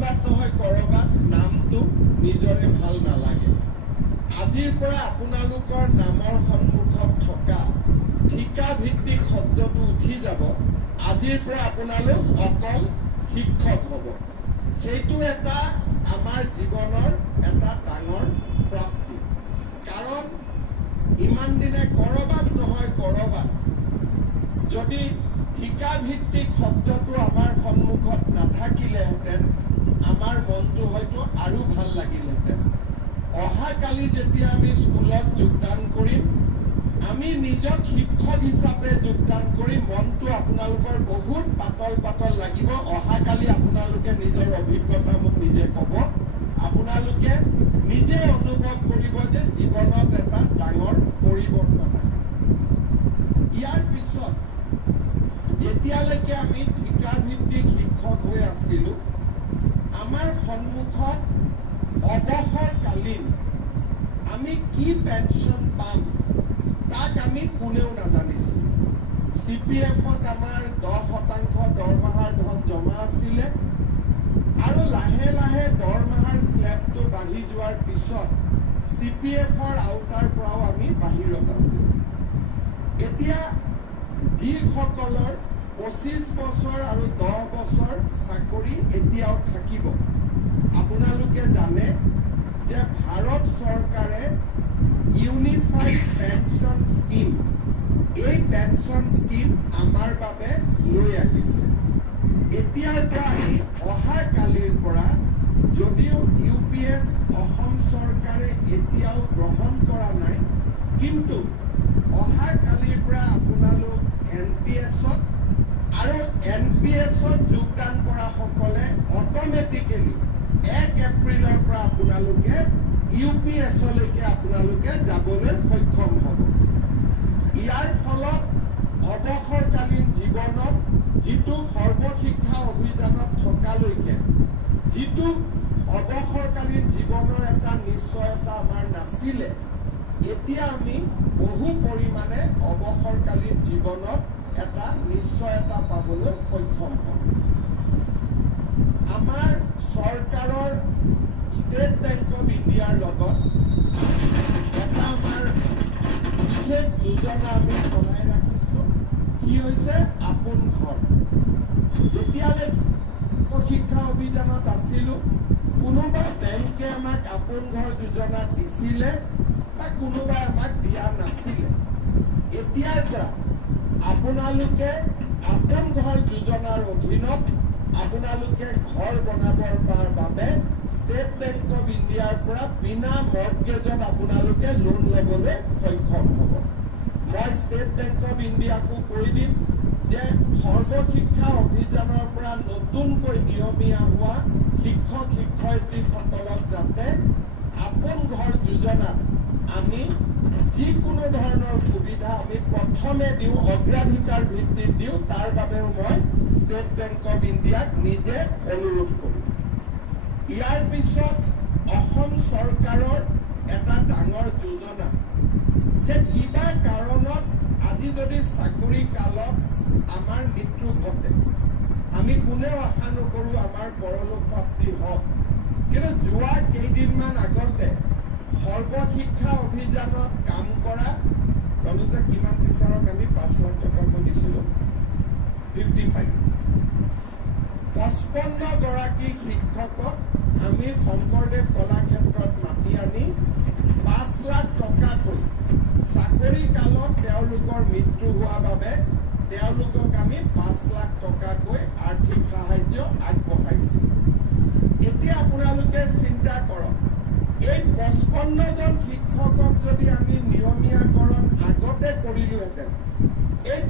কৰবাত নহয় কৰবাত নামটো নিজৰে ভাল নালাগে। আজিৰ পৰা আপোনালোকৰ নামৰ সন্মুখত থকা ঠিকা ভিত্তিক শব্দটো উঠি যাব। আজিৰ পৰা আপোনালোক অকল শিক্ষক হ'ব। সেইটো এটা আমাৰ জীৱনৰ এটা ডাঙৰ প্ৰাপ্তি। কাৰণ ইমান দিনে কৰবাত নহয় কৰবাত যদি ঠিকা ভিত্তিক শব্দটো আমাৰ সন্মুখত নাথাকিলেহেঁতেন আমাৰ মনটো হয়তো আৰু ভাল লাগিলেহেঁতেন। অহাকালি যেতিয়া আমি স্কুলত যোগদান কৰিম, আমি নিজক শিক্ষক হিচাপে যোগদান কৰি মনটো আপোনালোকৰ বহুত পাতল পাতল লাগিব। অহাকালি আপোনালোকে নিজৰ অভিজ্ঞতা মোক নিজে ক'ব। আপোনালোকে নিজে অনুভৱ কৰিব যে জীৱনত এটা ডাঙৰ পৰিৱৰ্তন আহে। ইয়াৰ পিছত যেতিয়ালৈকে আমি ঠিকাভিত্তিক শিক্ষক হৈ আছিলোঁ, আমাৰ সন্মুখত অৱসৰকালীন আমি কি পেঞ্চন পাম তাক আমি কোনেও নাজানিছিল। CPF-ত আমাৰ 10% দৰমহাৰ ধন জমা আছিলে আৰু লাহে লাহে দৰমহাৰ স্লেবটো বাঢ়ি যোৱাৰ পিছত CPF-ৰ আওতাৰ পৰাও আমি বাহিৰত আছিলোঁ। এতিয়া যিসকলৰ 25 বছৰ আৰু 10 বছৰ চাকৰি এতিয়াও থাকিব, আপোনালোকে জানে যে ভাৰত চৰকাৰে ইউনিফাইড পেঞ্চন স্কিম, এই পেঞ্চন স্কিম আমাৰ বাবে লৈ আহিছে। এতিয়াৰ পৰা আহি অহাকালিৰ পৰা যদিও UPS অসম চৰকাৰে এতিয়াও গ্ৰহণ কৰা নাই, কিন্তু অহাকালিৰ পৰা আপোনালোক NPS-ত আৰু NPS-ত যোগদান কৰা সকলে অট'মেটিকেলি 1 এপ্ৰিলৰ পৰা আপোনালোকে UPS-লৈকে আপোনালোকে যাবলৈ সক্ষম হ'ব। ইয়াৰ ফলত অৱসৰকালীন জীৱনত যিটো সৰ্বশিক্ষা অভিযানত থকালৈকে যিটো অৱসৰকালীন জীৱনৰ এটা নিশ্চয়তা আমাৰ নাছিলে, এতিয়া আমি বহু পৰিমাণে অৱসৰকালীন জীৱনত এটা নিশ্চয়তা পাবলৈ সক্ষম হ'ম। আমাৰ চৰকাৰৰ ষ্টেট বেংক অফ ইণ্ডিয়াৰ লগত এটা আমাৰ বিশেষ যোজনা আমি চলাই ৰাখিছোঁ। কি হৈছে আপোন ঘৰ। যেতিয়ালৈ শিক্ষা অভিযানত আছিলোঁ, কোনোবা বেংকে আমাক আপোন ঘৰ যোজনা দিছিলে বা কোনোবাই আমাক দিয়া নাছিলে। এতিয়াৰ পৰা আপোনালোকে আপোন ঘৰ যোজনাৰ অধীনত আপোনালোকে ঘৰ বনাবৰ বাবে ষ্টেট বেংক অফ ইণ্ডিয়াৰ পৰা বিনা মৰ্টগেজত আপোনালোকে লোন ল'বলৈ সক্ষম হ'ব। মই ষ্টেট বেংক অফ ইণ্ডিয়াকো কৈ দিম যে সৰ্বশিক্ষা অভিযানৰ পৰা নতুনকৈ নিয়মীয়া হোৱা শিক্ষক শিক্ষয়িত্ৰীসকলক যাতে আপোন ঘৰ যোজনাত আমি যিকোনো ধৰণৰ সুবিধা আমি প্ৰথমে দিওঁ, অগ্ৰাধিকাৰ ভিত্তিত দিওঁ, তাৰ বাবেও মই ষ্টেট বেংক অফ ইণ্ডিয়াক নিজে অনুৰোধ কৰিম। ইয়াৰ পিছত অসম চৰকাৰৰ এটা ডাঙৰ যোজনা যে কিবা কাৰণত আজি যদি চাকৰি কালত আমাৰ মৃত্যু ঘটে, আমি কোনেও আশা নকৰোঁ আমাৰ পৰলোক প্ৰাপ্তি হওক, কিন্তু যোৱা কেইদিনমান আগতে সৰ্বশিক্ষা অভিযানত কাম কৰা ৰমেশদা কিমান টিচাৰক আমি 5 লাখ টকাকৈ দিছিলোঁ? 55। 55 গৰাকী শিক্ষকক আমি শংকৰদেৱ কলাক্ষেত্ৰত মাতি আনি 5 লাখ টকাকৈ চাকৰি কালত তেওঁলোকৰ মৃত্যু হোৱা বাবে তেওঁলোকক আমি 5 লাখ টকাকৈ আৰ্থিক সাহায্য আগবঢ়াইছোঁ। এতিয়া আপোনালোকে চিন্তা কৰক, এই 55 জন শিক্ষকক যদি আমি নিয়মীয়াকৰণ আগতে কৰিলোহেঁতেন, এই